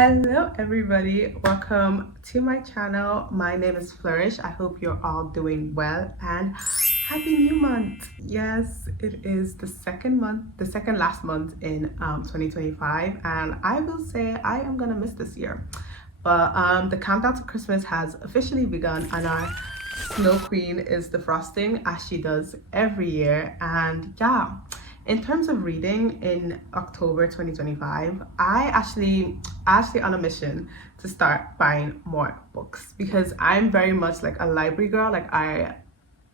Hello everybody, welcome to my channel. My name is Flourish. I hope you're all doing well and happy new month. Yes, it is the second last month in 2025, and I will say I am gonna miss this year. But the countdown to Christmas has officially begun, and our snow queen is defrosting as she does every year. And yeah, in terms of reading in October 2025, I actually on a mission to start buying more books because I'm very much like a library girl. Like I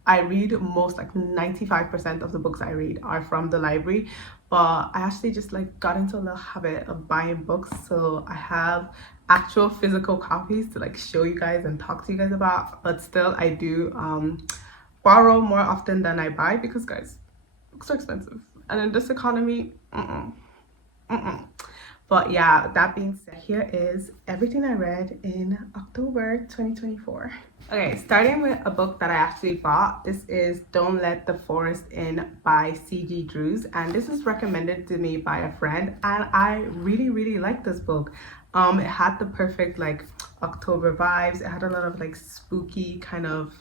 read most, like 95% of the books I read are from the library, but I actually just like got into a little habit of buying books, so I have actual physical copies to like show you guys and talk to you guys about. But still, I do borrow more often than I buy because, guys, books are expensive, and in this economy, But yeah, that being said, here is everything I read in October 2024. Okay, starting with a book that I actually bought. This is Don't Let the Forest In by C.G. Drews, and this is recommended to me by a friend, and I really like this book. It had the perfect like October vibes. It had a lot of like spooky kind of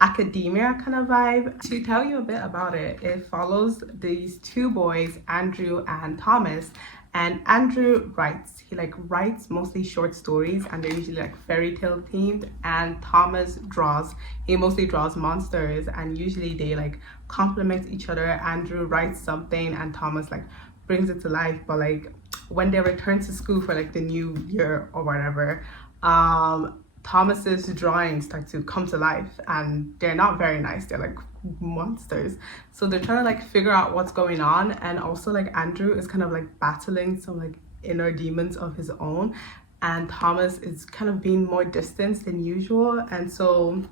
academia kind of vibe. To tell you a bit about it, it follows these two boys, Andrew and Thomas. And Andrew writes, he like writes mostly short stories, and they're usually like fairy tale themed. And Thomas draws, he mostly draws monsters, and usually they like complement each other. Andrew writes something and Thomas like brings it to life. But like when they return to school for like the new year or whatever, Thomas's drawings start to come to life, and they're not very nice. They're like monsters. So they're trying to like figure out what's going on, and also like Andrew is kind of like battling some like inner demons of his own, and Thomas is kind of being more distant than usual. And so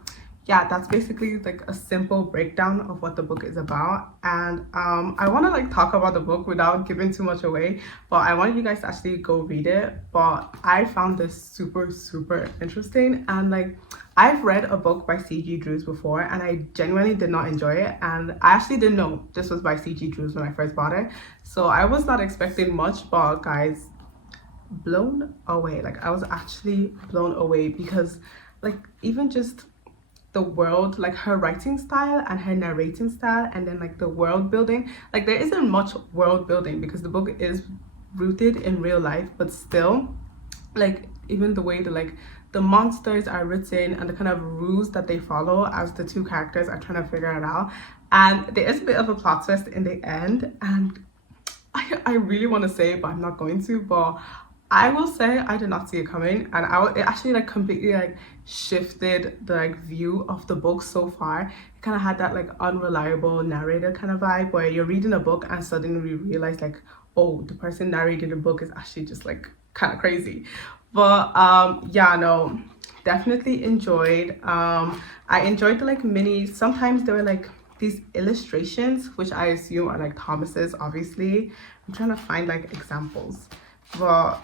yeah, that's basically like a simple breakdown of what the book is about. And I want to like talk about the book without giving too much away, but I want you guys to actually go read it. But I found this super interesting, and like I've read a book by C.G. Drews before, and I genuinely did not enjoy it. And I actually didn't know this was by C.G. Drews when I first bought it, so I was not expecting much. But guys, blown away. Like I was actually blown away because like even just the world, like her writing style and her narrating style, and then like the world building, like there isn't much world building because the book is rooted in real life, but still like even the way that like the monsters are written and the kind of rules that they follow as the two characters are trying to figure it out. And there is a bit of a plot twist in the end, and I really want to say, but I'm not going to. But I will say I did not see it coming, and it actually like completely like shifted the like view of the book so far. It kind of had that like unreliable narrator kind of vibe where you're reading a book and suddenly you realize like, oh, the person narrating the book is actually just like kind of crazy. But yeah, no, definitely enjoyed. I enjoyed the like mini, sometimes there were like these illustrations, which I assume are like Thomas's, obviously. I'm trying to find like examples, but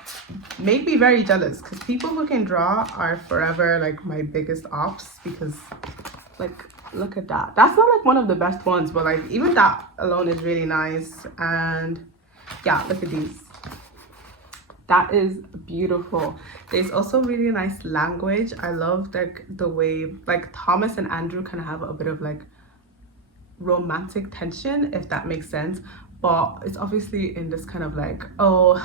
made me very jealous because people who can draw are forever like my biggest ops. Because like look at that, that's not like one of the best ones, but like even that alone is really nice. And yeah, look at these, that is beautiful. There's also really nice language. I love like the way like Thomas and Andrew kind of have a bit of like romantic tension, if that makes sense, but it's obviously in this kind of like, oh,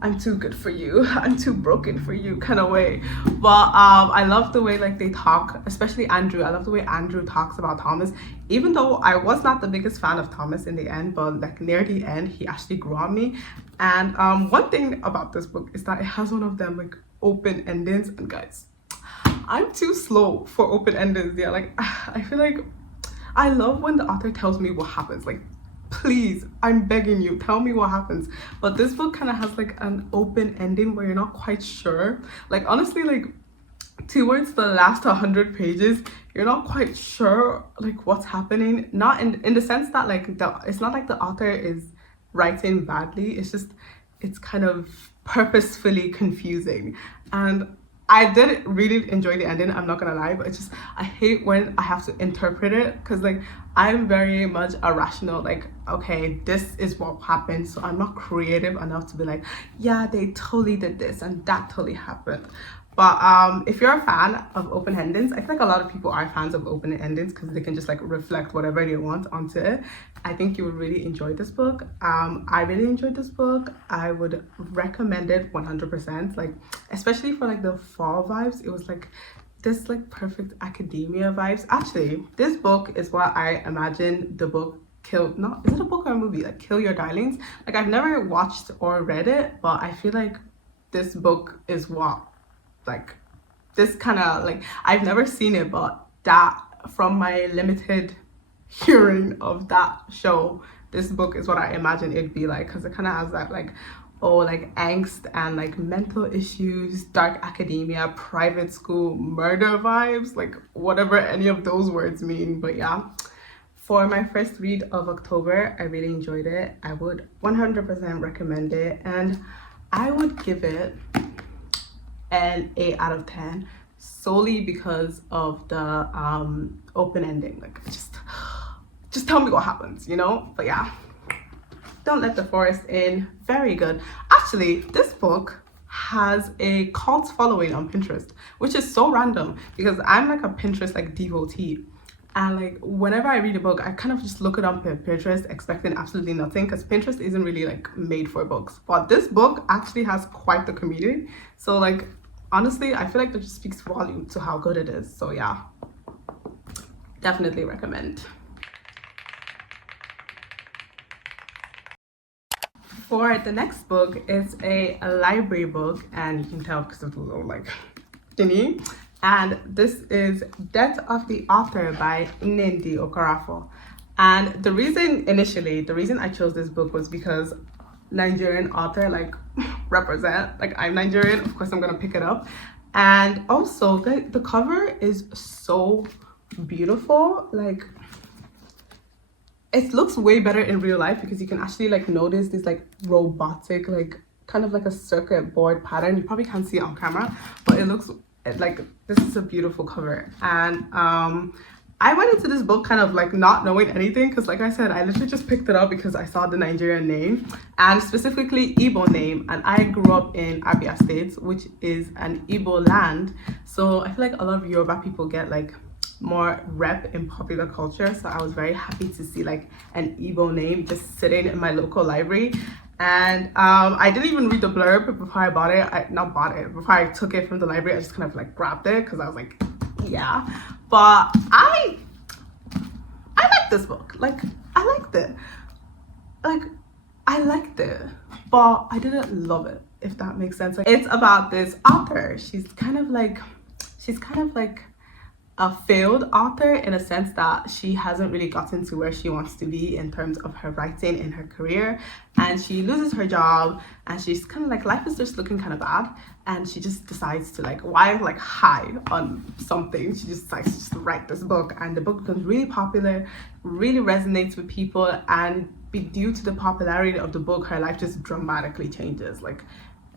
I'm too good for you, I'm too broken for you kind of way. But I love the way like they talk, especially Andrew. I love the way Andrew talks about Thomas, even though I was not the biggest fan of Thomas in the end, but like near the end he actually grew on me. And one thing about this book is that it has one of them like open endings, and guys, I'm too slow for open endings. Yeah, like I feel like I love when the author tells me what happens. Like, please, I'm begging you, tell me what happens. But this book kind of has like an open ending where you're not quite sure. Like honestly, like towards the last 100 pages, you're not quite sure like what's happening. Not in the sense that like it's not like the author is writing badly. It's just it's kind of purposefully confusing. And I did really enjoy the ending, I'm not gonna lie, but it's just I hate when I have to interpret it, because like I'm very much irrational. Like, okay, this is what happened, so I'm not creative enough to be like, yeah, they totally did this and that totally happened. But if you're a fan of open endings, I feel like a lot of people are fans of open endings because they can just like reflect whatever they want onto it. I think you would really enjoy this book. I really enjoyed this book. I would recommend it 100%. Like, especially for like the fall vibes. It was like this like perfect academia vibes. Actually, this book is what I imagine the book Kill, not, is it a book or a movie? Like Kill Your Darlings. Like, I've never watched or read it, but I feel like this book is what, like, this kind of like, I've never seen it, but that, from my limited hearing of that show, this book is what I imagine it'd be like, because it kind of has that like, oh, like angst and like mental issues, dark academia, private school, murder vibes, like whatever any of those words mean. But yeah, for my first read of October, I really enjoyed it. I would 100% recommend it, and I would give it an 8 out of 10, solely because of the open ending. Like, just tell me what happens, you know? But yeah, Don't Let the Forest In, very good. Actually, this book has a cult following on Pinterest, which is so random because I'm like a Pinterest like devotee. And like whenever I read a book, I kind of just look it up on Pinterest expecting absolutely nothing, because Pinterest isn't really like made for books. But this book actually has quite the community. So like, honestly, I feel like that just speaks volume to how good it is. So yeah, definitely recommend. For the next book, it's a library book, and you can tell because of the little like thingy. And this is Death of the Author by Nnedi Okorafor. And the reason I chose this book was because Nigerian author, like, represent, like, I'm Nigerian, of course I'm gonna pick it up. And also the cover is so beautiful. Like, it looks way better in real life because you can actually like notice this like robotic, like kind of like a circuit board pattern. You probably can't see it on camera, but it looks like this is a beautiful cover. And I went into this book kind of like not knowing anything, because like I said, I literally just picked it up because I saw the Nigerian name, and specifically Igbo name, and I grew up in Abia State, which is an Igbo land. So I feel like a lot of Yoruba people get like more rep in popular culture, so I was very happy to see like an Igbo name just sitting in my local library. And I didn't even read the blurb before I bought it. Before I took it from the library, I just kind of like grabbed it because I was like, yeah. But I liked this book. Like, I liked it. Like, I liked it, but I didn't love it, if that makes sense. Like, it's about this author. She's kind of like a failed author, in a sense that she hasn't really gotten to where she wants to be in terms of her writing in her career, and she loses her job, and she's kind of like, life is just looking kind of bad, and she just decides to like, why like high on something, she just decides to just write this book, and the book becomes really popular, really resonates with people, and due to the popularity of the book, her life just dramatically changes. Like,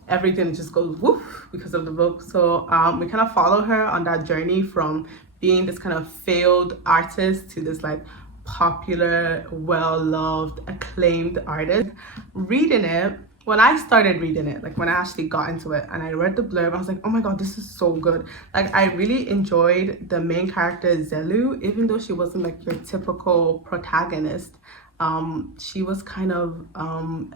everything just goes woof because of the book. So we kind of follow her on that journey from being this kind of failed artist to this like popular, well-loved, acclaimed artist. Reading it, when I started reading it, like when I actually got into it and I read the blurb, I was like, oh my god, this is so good. Like, I really enjoyed the main character Zelu, even though she wasn't like your typical protagonist. She was kind of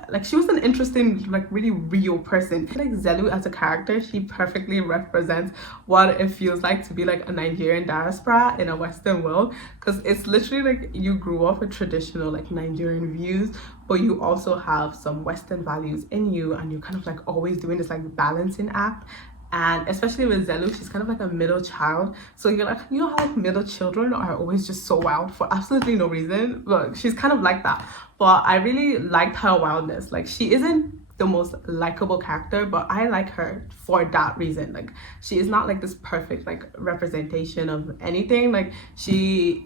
like, she was an interesting, like really real person. I feel like Zelu as a character, she perfectly represents what it feels like to be like a Nigerian diaspora in a Western world, because it's literally like you grew up with traditional like Nigerian views, but you also have some Western values in you, and you're kind of like always doing this like balancing act. And especially with Zelu, she's kind of like a middle child. So you're like, you know how like middle children are always just so wild for absolutely no reason? Look, she's kind of like that. But I really liked her wildness. Like, she isn't the most likable character, but I like her for that reason. Like, she is not like this perfect like representation of anything. Like, she's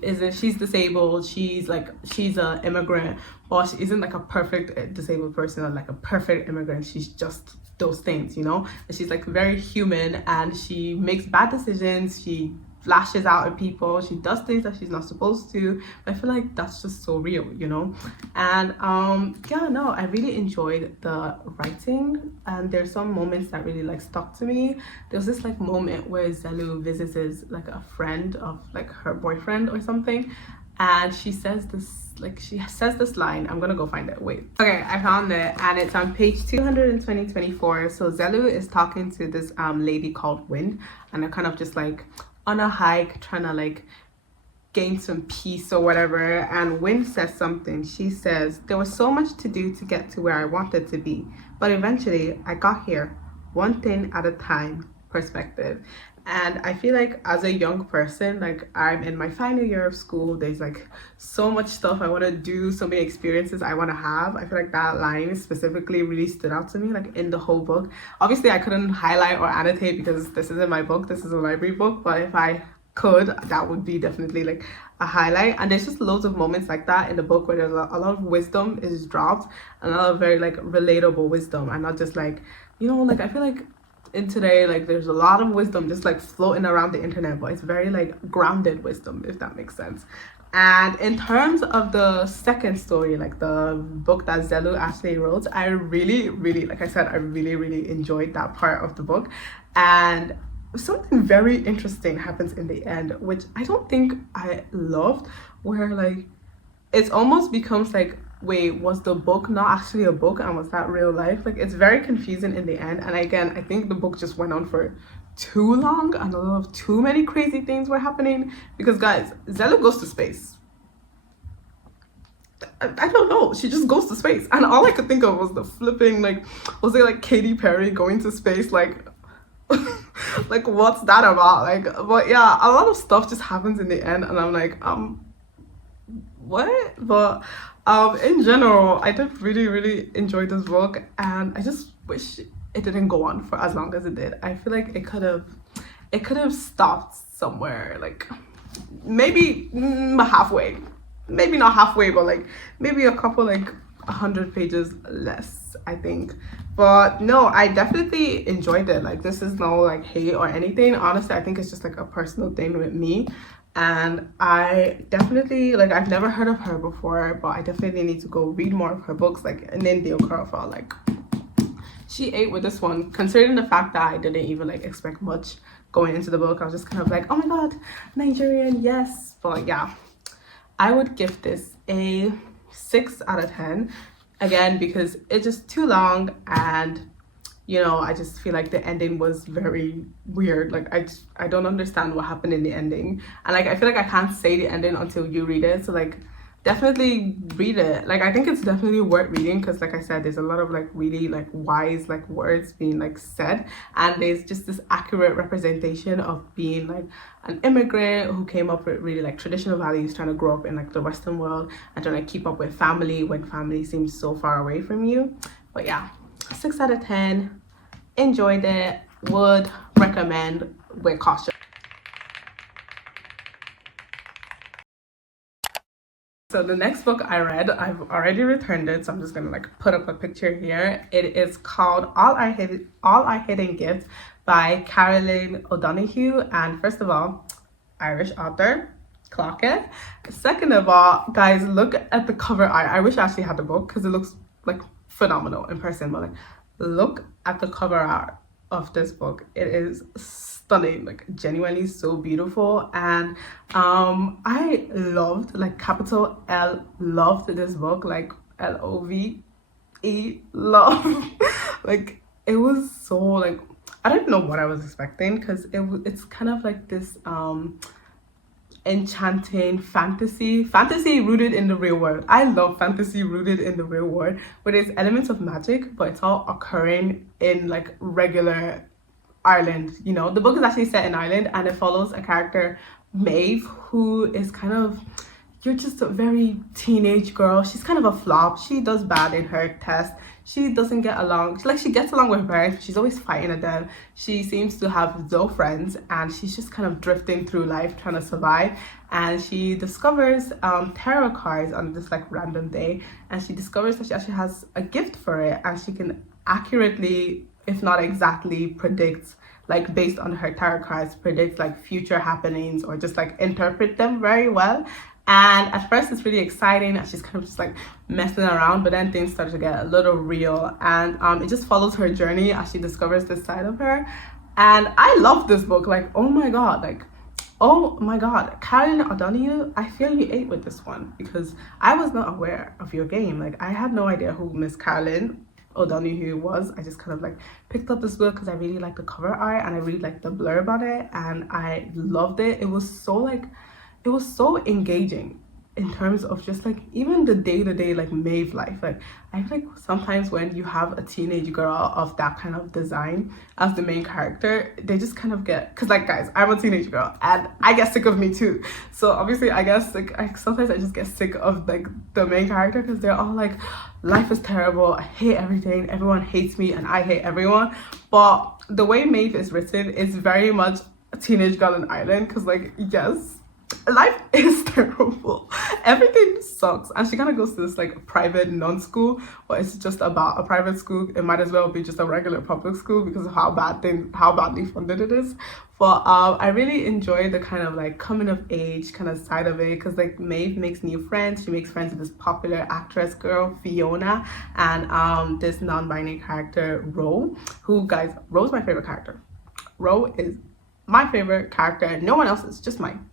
disabled, she's an immigrant, but she isn't like a perfect disabled person or like a perfect immigrant. She's just those things, you know. And she's like very human, and she makes bad decisions, she lashes out at people, she does things that she's not supposed to. But I feel like that's just so real, you know. And yeah, no, I really enjoyed the writing, and there's some moments that really like stuck to me. There's this like moment where Zelu visits like a friend of like her boyfriend or something, and she says this line. I'm gonna go find it. Wait. Okay, I found it, and it's on page 224. So Zelu is talking to this lady called Wind, and they're kind of just like on a hike trying to like gain some peace or whatever. And Wind says something. She says, there was so much to do to get to where I wanted to be, but eventually I got here, one thing at a time. Perspective. And I feel like as a young person, like I'm in my final year of school, there's like so much stuff I want to do, so many experiences I want to have. I feel like that line specifically really stood out to me, like in the whole book. Obviously I couldn't highlight or annotate because this isn't my book, this is a library book, but if I could, that would be definitely like a highlight. And there's just loads of moments like that in the book where there's a lot of wisdom is dropped, and a lot of very like relatable wisdom, and not just like, you know, like I feel like in today, like there's a lot of wisdom just like floating around the internet, but it's very like grounded wisdom, if that makes sense. And in terms of the second story, like the book that Zelu actually wrote, I really, like I said, I really enjoyed that part of the book. And something very interesting happens in the end, which I don't think I loved, where like it almost becomes like, wait, was the book not actually a book, and was that real life? Like it's very confusing in the end. And again, I think the book just went on for too long, and a lot of too many crazy things were happening. Because guys, Zella goes to space. I don't know, she just goes to space, and all I could think of was the flipping, like, was it like Katy Perry going to space? Like like what's that about? Like, but yeah, a lot of stuff just happens in the end, and I'm like, what? But in general, I did really enjoy this book, and I just wish it didn't go on for as long as it did. I feel like it could have stopped somewhere, like maybe halfway, maybe not halfway, but like maybe a couple, like 100 pages less, I think. But no, I definitely enjoyed it. Like this is no like hate or anything, honestly. I think it's just like a personal thing with me. And I definitely, like, I've never heard of her before, but I definitely need to go read more of her books. Like Nindio Curlfall, like she ate with this one, considering the fact that I didn't even like expect much going into the book. I was just kind of like, oh my god, Nigerian, yes. But yeah, I would give this a 6 out of 10, again because it's just too long, and you know, I just feel like the ending was very weird. Like I don't understand what happened in the ending, and like I feel like I can't say the ending until you read it. So like definitely read it. Like I think it's definitely worth reading, because like I said, there's a lot of like really like wise like words being like said, and there's just this accurate representation of being like an immigrant who came up with really like traditional values, trying to grow up in like the Western world and trying to keep up with family when family seems so far away from you. But yeah, 6 out of 10. Enjoyed it. Would recommend with caution. So the next book I read, I've already returned it, so I'm just gonna like put up a picture here. It is called All I Hidden Gifts by Caroline O'Donoghue. And first of all, Irish author, clock it. Second of all, guys, look at the cover art. I wish I actually had the book because it looks like phenomenal in person, but like look at the cover art of this book. It is stunning, like genuinely so beautiful. And I loved, like capital L, loved this book, like LOVE, love. Like it was so like, I don't know what I was expecting, because it's kind of like this enchanting fantasy rooted in the real world. I love fantasy rooted in the real world, but there's elements of magic, but it's all occurring in like regular Ireland. You know, the book is actually set in Ireland, and it follows a character, Maeve, who is kind of, you're just a very teenage girl. She's kind of a flop. She does bad in her test. She doesn't get along. She gets along with her parents. She's always fighting at them. She seems to have no friends, and she's just kind of drifting through life trying to survive. And she discovers tarot cards on this like random day, and she discovers that she actually has a gift for it, and she can accurately if not exactly, predicts, like based on her tarot cards, predicts like future happenings or just like interpret them very well. And at first it's really exciting and she's kind of just like messing around, but then things start to get a little real, and it just follows her journey as she discovers this side of her. And I love this book, like oh my god, like oh my god, Karen O'Donoghue, I feel you ate with this one because I was not aware of your game. Like I had no idea who Miss Carolyn O'Donoghue was. I just kind of like picked up this book because I really liked the cover art and I really liked the blurb on it, and I loved it. It was so like, it was so engaging in terms of just like even the day-to-day like Maeve life. Like I feel like sometimes when you have a teenage girl of that kind of design as the main character, they just kind of get, because like guys, I'm a teenage girl and I get sick of me too. So obviously I guess like sometimes I just get sick of like the main character because they're all like, life is terrible, I hate everything, everyone hates me and I hate everyone. But the way Maeve is written is very much a teenage girl in Ireland, because like yes, life is terrible, everything sucks, and she kind of goes to this like private non-school, but it's just about a private school. It might as well be just a regular public school because of how badly funded it is. But I really enjoy the kind of like coming of age kind of side of it, because like Maeve makes new friends. She makes friends with this popular actress girl Fiona, and this non-binary character Ro, who guys, Ro's my favorite character. Ro is my favorite character, no one else is, just mine.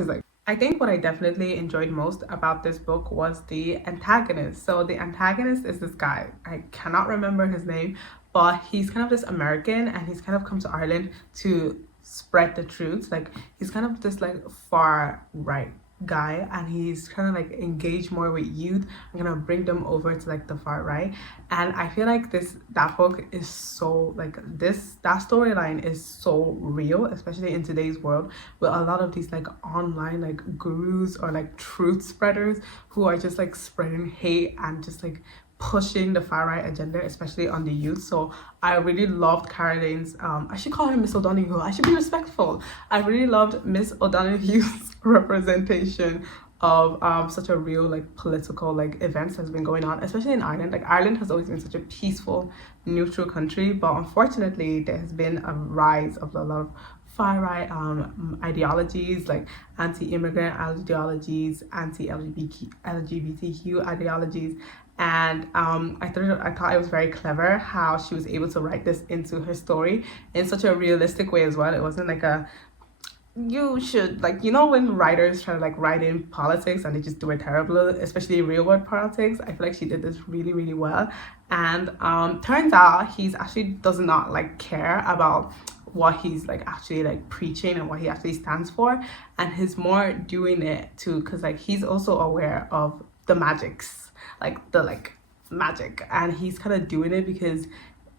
Like, I think what I definitely enjoyed most about this book was the antagonist. So the antagonist is this guy. I cannot remember his name, but he's kind of this American and he's kind of come to Ireland to spread the truth. Like he's kind of this like far right guy and he's trying to like engage more with youth. I'm gonna bring them over to like the far right, and I feel like that book is so like that storyline is so real, especially in today's world with a lot of these like online like gurus or like truth spreaders who are just like spreading hate and just like pushing the far right agenda, especially on the youth. So I really loved Caroline's I should call her Miss O'Donoghue, I should be respectful. I really loved Miss O'Donoghue's representation of such a real like political like events that's been going on, especially in Ireland. Like Ireland has always been such a peaceful, neutral country, but unfortunately there has been a rise of a lot of far right ideologies, like anti-immigrant ideologies, anti-LGBTQ ideologies. And I thought it was very clever how she was able to write this into her story in such a realistic way as well. It wasn't like a, you should, like, you know, when writers try to like write in politics and they just do it terrible, especially real world politics. I feel like she did this really, really well. And turns out he's actually does not like care about what he's like actually like preaching and what he actually stands for, and he's more doing it too because like he's also aware of the magics, like the like magic, and he's kind of doing it because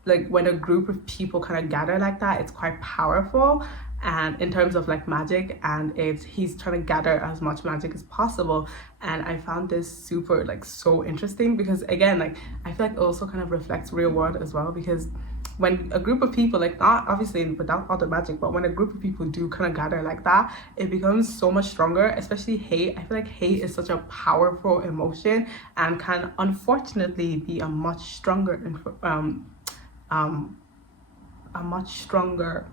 like when a group of people kind of gather like that, it's quite powerful. And in terms of like magic, and he's trying to gather as much magic as possible. And I found this super like so interesting because again, like I feel like it also kind of reflects real world as well, because when a group of people, like not obviously without all the magic, but when a group of people do kind of gather like that, it becomes so much stronger. Especially hate, I feel like hate is such a powerful emotion and can unfortunately be a much stronger a much stronger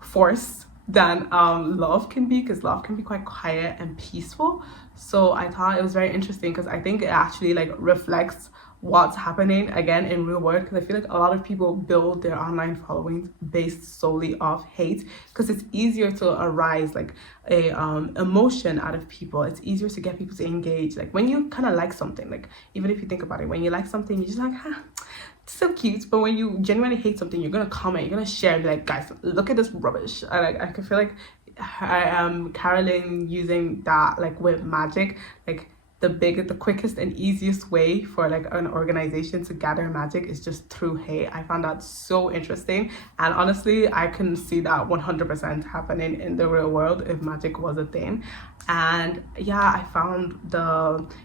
force than love can be, because love can be quite quiet and peaceful. So I thought it was very interesting because I think it actually like reflects what's happening again in real world, because I feel like a lot of people build their online followings based solely off hate because it's easier to arise like a emotion out of people. It's easier to get people to engage. Like when you kind of like something, like even if you think about it, when you like something you're just like, huh, so cute. But when you genuinely hate something, you're gonna comment, you're gonna share, be like, guys, look at this rubbish. I can feel like Caroline using that like with magic, like the quickest and easiest way for like an organization to gather magic is just through hate. I found that so interesting, and honestly I can see that 100% happening in the real world if magic was a thing. And yeah, I found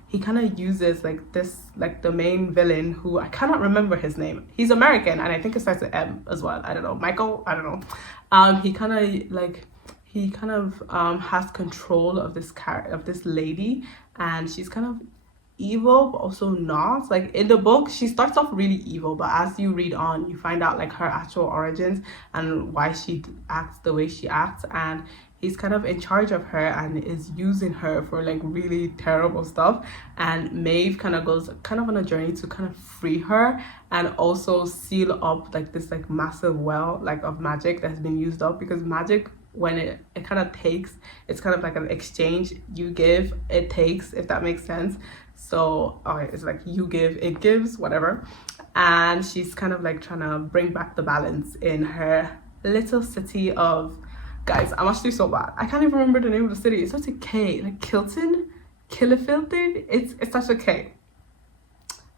he kind of uses like this, like the main villain, who I cannot remember his name, he's American and I think it starts with M as well, I don't know, Michael, I don't know. He kind of has control of this lady, and she's kind of evil but also not. Like in the book she starts off really evil, but as you read on you find out like her actual origins and why she acts the way she acts, and he's kind of in charge of her and is using her for like really terrible stuff. And Maeve kind of goes kind of on a journey to kind of free her and also seal up like this like massive well like of magic that has been used up, because magic, when it kind of takes, it's kind of like an exchange. You give, it takes, if that makes sense. So it's like you give, it gives, whatever. And she's kind of like trying to bring back the balance in her little city of, guys, I'm actually so bad, I can't even remember the name of the city. It's such a K, like Kilton, Killifilton. It's such a K.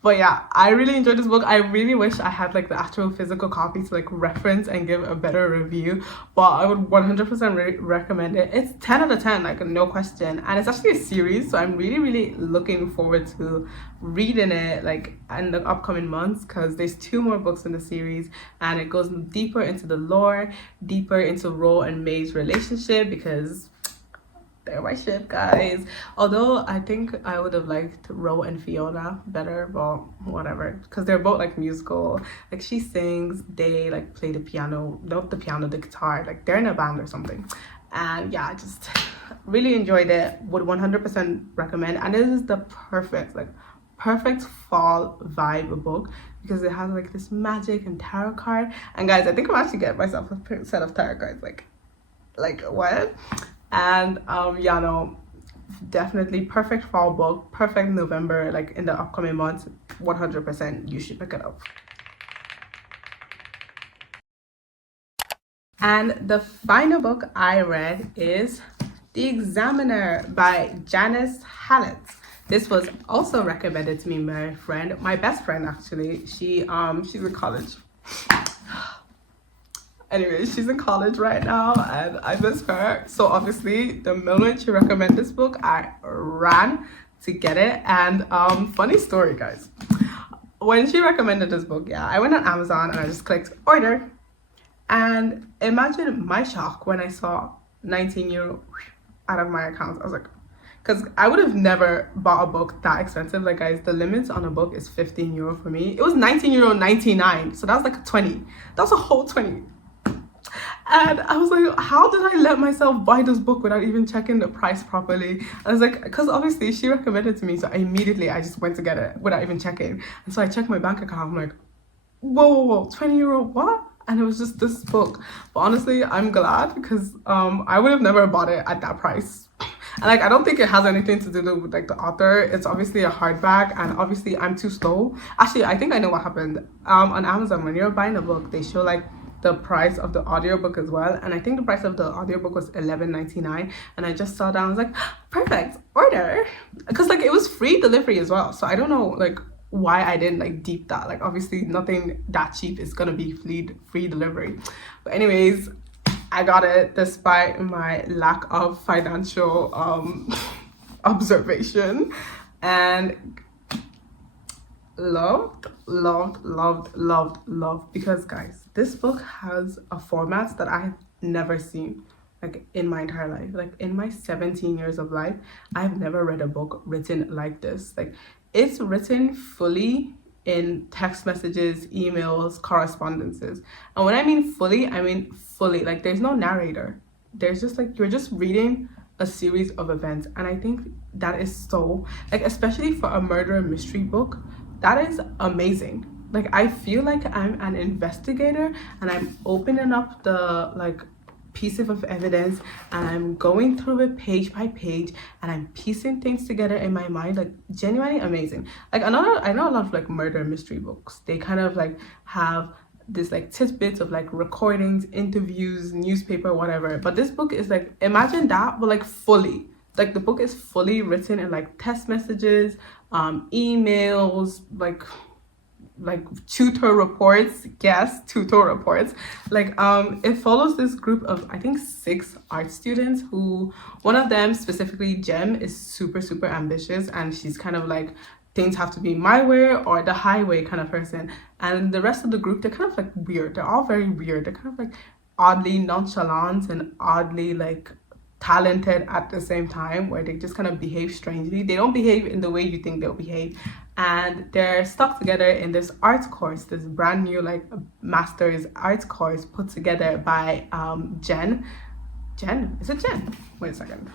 But yeah, I really enjoyed this book. I really wish I had like the actual physical copy to like reference and give a better review, but I would 100% recommend it. It's 10 out of 10, like no question. And it's actually a series, so I'm really looking forward to reading it like in the upcoming months, because there's 2 more books in the series and it goes deeper into the lore, deeper into Ro and May's relationship, because they're my ship, guys. Although I think I would have liked Ro and Fiona better, but whatever, because they're both like musical. Like she sings, they like play the piano, not the piano, the guitar. Like they're in a band or something. And yeah, I just really enjoyed it. Would 100% recommend. And this is the perfect fall vibe book, because it has like this magic and tarot card. And guys, I think I'm actually getting myself a set of tarot cards. Like what? And yeah, no, definitely perfect fall book, perfect November, like in the upcoming months. 100% you should pick it up. And the final book I read is The Examiner by Janice Hallett. This was also recommended to me by my best friend actually. She's in college. Anyway, she's in college right now and I miss her. So obviously the moment she recommended this book, I ran to get it. And funny story, guys. When she recommended this book, yeah, I went on Amazon and I just clicked order. And imagine my shock when I saw 19 euro out of my account. I was like, because I would have never bought a book that expensive. Like guys, the limits on a book is 15 euro for me. It was 19 euro 99. So that was like a 20. That was a whole 20. And I was like, how did I let myself buy this book without even checking the price properly? I was like, because obviously she recommended it to me, so immediately I just went to get it without even checking. And so I checked my bank account. I'm like, whoa, 20 euro, what? And it was just this book. But honestly, I'm glad, because I would have never bought it at that price. And like, I don't think it has anything to do with like the author. It's obviously a hardback, and obviously I'm too slow. Actually, I think I know what happened. On Amazon, when you're buying a book, they show like the price of the audiobook as well, and I think the price of the audiobook was $11.99, and I just saw that, I was like, perfect, order, because like it was free delivery as well. So I don't know like why I didn't like deep that. Like obviously nothing that cheap is gonna be free delivery. But anyways, I got it despite my lack of financial observation, and loved, because guys, this book has a format that I have never seen like in my entire life. Like in my 17 years of life, I've never read a book written like this. Like it's written fully in text messages, emails, correspondences. And when I mean fully, I mean fully. Like there's no narrator. There's just like, you're just reading a series of events. And I think that is so, like, especially for a murder mystery book, that is amazing. Like I feel like I'm an investigator and I'm opening up the like pieces of evidence and I'm going through it page by page and I'm piecing things together in my mind. Like genuinely amazing. Like I know a lot of like murder mystery books, they kind of like have this like tidbits of like recordings, interviews, newspaper, whatever, but this book is like, imagine that, but like fully. Like the book is fully written in like text messages, emails, like tutor reports. Yes, tutor reports. Like it follows this group of I think 6 art students, who one of them specifically, Jem, is super ambitious, and she's kind of like, things have to be my way or the highway kind of person. And the rest of the group, they're kind of like weird. They're all very weird. They're kind of like oddly nonchalant and oddly like talented at the same time, where they just kind of behave strangely. They don't behave in the way you think they'll behave, and they're stuck together in this arts course, this brand new like master's arts course put together by Jen, is it Jen? Wait a second.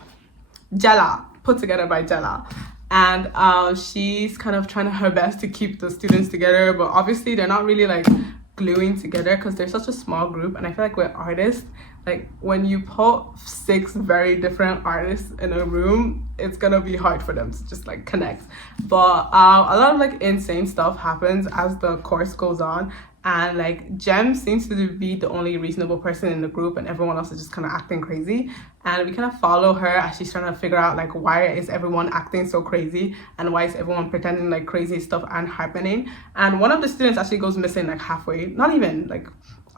Jella, put together by Jella. And she's kind of trying her best to keep the students together, but obviously they're not really like gluing together because they're such a small group. And I feel like with artists, like when you put 6 very different artists in a room, it's gonna be hard for them to just like connect. But a lot of like insane stuff happens as the course goes on, and like Jem seems to be the only reasonable person in the group, and everyone else is just kind of acting crazy. And we kind of follow her as she's trying to figure out like why is everyone acting so crazy, and why is everyone pretending like crazy stuff and happening. And one of the students actually goes missing like halfway, not even like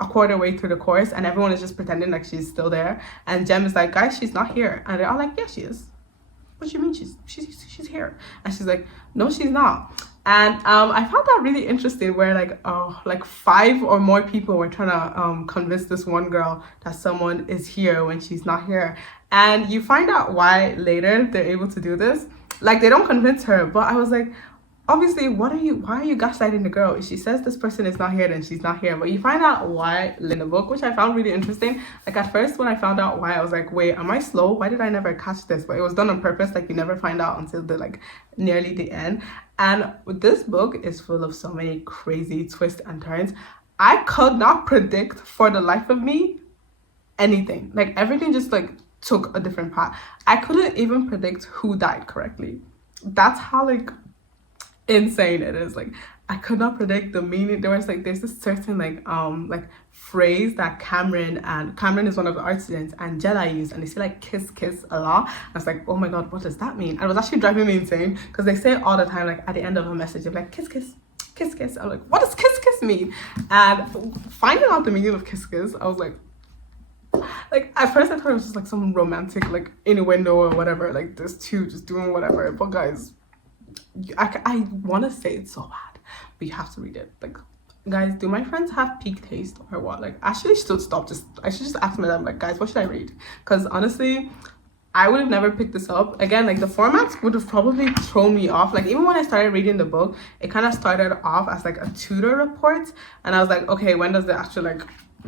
a quarter way through the course, and everyone is just pretending like she's still there. And Jem is like, guys, she's not here. And they're all like, yeah, she is. What do you mean she's here? And she's like, no, she's not. And I found that really interesting, where like 5 or more people were trying to convince this one girl that someone is here when she's not here. And you find out why later they're able to do this. Like, they don't convince her, but I was like, obviously, why are you gaslighting the girl? If she says this person is not here, then she's not here. But you find out why in the book, which I found really interesting. Like, at first when I found out why, I was like, wait, am I slow? Why did I never catch this? But it was done on purpose. Like, you never find out until the like nearly the end. And this book is full of so many crazy twists and turns. I could not predict for the life of me anything. Like, everything just like took a different path. I couldn't even predict who died correctly. That's how like insane it is. Like, I could not predict the meaning. There's this certain like phrase that Cameron is one of the art students, and Jella used, and they say like kiss kiss a lot. I was like, oh my god, what does that mean? And it was actually driving me insane, because they say it all the time, like at the end of a message, they're like kiss kiss kiss kiss. I'm like, what does kiss kiss mean? And finding out the meaning of kiss kiss, I was like at first I thought it was just like some romantic like innuendo or whatever, like there's two just doing whatever. But guys, I want to say it's so bad, but you have to read it. Like, guys, do my friends have peak taste or what? Like, I should just ask them, like, guys, what should I read? Because honestly, I would have never picked this up. Again, like, the formats would have probably thrown me off. Like, even when I started reading the book, it kind of started off as like a tutor report, and I was like, okay, when does the actual like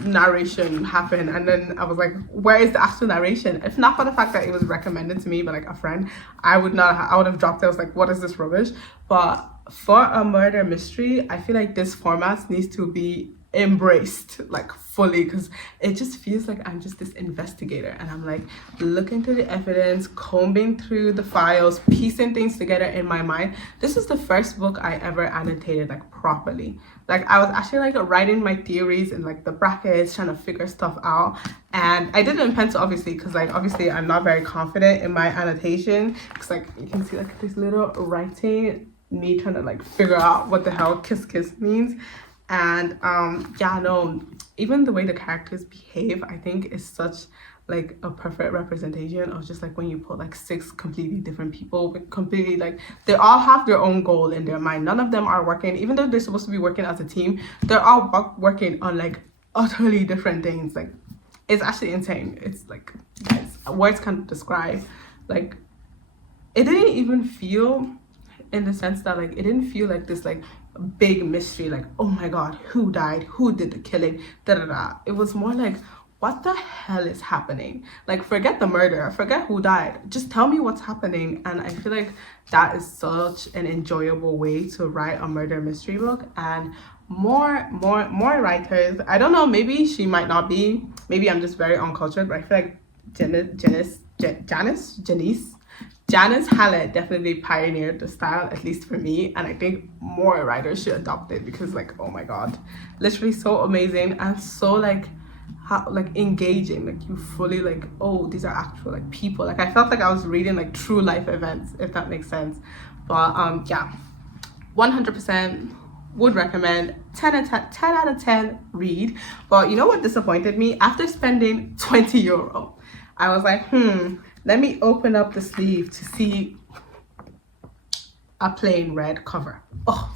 narration happen? And then I was like, where is the actual narration? If not for the fact that it was recommended to me by like a friend, I would have dropped it. I was like, what is this rubbish? But for a murder mystery, I feel like this format needs to be embraced like fully, because it just feels like I'm just this investigator, and I'm like looking through the evidence, combing through the files, piecing things together in my mind. This is the first book I ever annotated like properly. Like, I was actually like writing my theories in like the brackets, trying to figure stuff out. And I did it in pencil, obviously, because like obviously I'm not very confident in my annotation, because like you can see like this little writing, me trying to like figure out what the hell kiss kiss means. And yeah, no, even the way the characters behave, I think is such like a perfect representation of just like when you put like 6 completely different people with completely like, they all have their own goal in their mind. None of them are working, even though they're supposed to be working as a team, they're all working on like utterly different things. Like, it's actually insane. It's like, guys, words can't describe. Like, it didn't even feel, in the sense that like it didn't feel like this like big mystery, like, oh my god, who died, who did the killing, da da da. It was more like, what the hell is happening? Like, forget the murder, forget who died, just tell me what's happening. And I feel like that is such an enjoyable way to write a murder mystery book. And more writers, I don't know, maybe she might not be, maybe I'm just very uncultured, but I feel like Janice Hallett definitely pioneered the style, at least for me, and I think more writers should adopt it, because like, oh my god, literally so amazing, and so like engaging. Like, you fully like, oh, these are actual like people. Like, I felt like I was reading like true life events, if that makes sense. But yeah, 100% would recommend. 10 out of 10 read. But you know what disappointed me? After spending €20, I was like, let me open up the sleeve to see a plain red cover. Oh,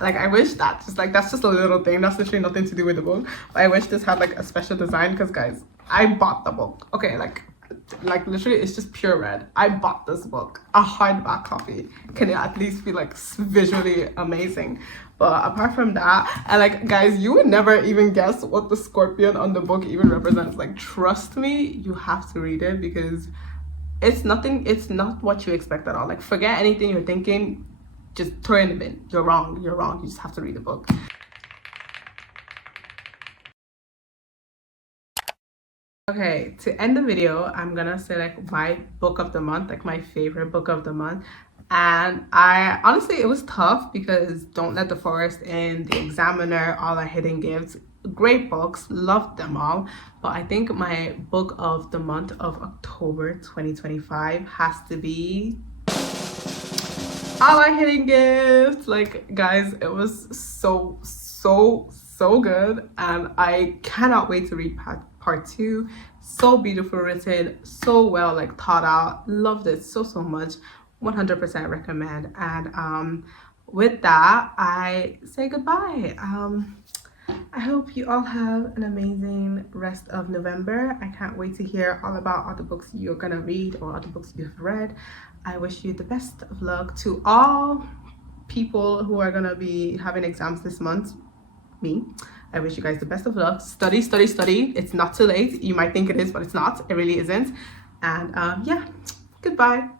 Like, I wish that just like, that's just a little thing, that's literally nothing to do with the book, but I wish this had like a special design, because guys, I bought the book, okay, like literally it's just pure red. I bought this book, a hardback copy. Can it at least be like visually amazing? But apart from that, and like guys, you would never even guess what the scorpion on the book even represents. Like, trust me, you have to read it, because it's nothing, it's not what you expect at all. Like, forget anything you're thinking, just throw it in the bin. You're wrong, you're wrong. You just have to read the book. Okay, to end the video, I'm gonna say like my book of the month, like my favorite book of the month. And I honestly, it was tough, because Don't Let the Forest In, The Examiner, All Our Hidden Gifts, great books, loved them all. But I think my book of the month of October 2025 has to be All Our Hidden Gifts. Like guys, it was so good, and I cannot wait to read part two. So beautiful written, so well like thought out, loved it so much. 100% recommend. And with that, I say goodbye. I hope you all have an amazing rest of November. I can't wait to hear all about other books you're gonna read or other books you've read. I wish you the best of luck. To all people who are gonna be having exams this month, me, I wish you guys the best of luck. Study. It's not too late. You might think it is, but it's not. It really isn't. And yeah, goodbye.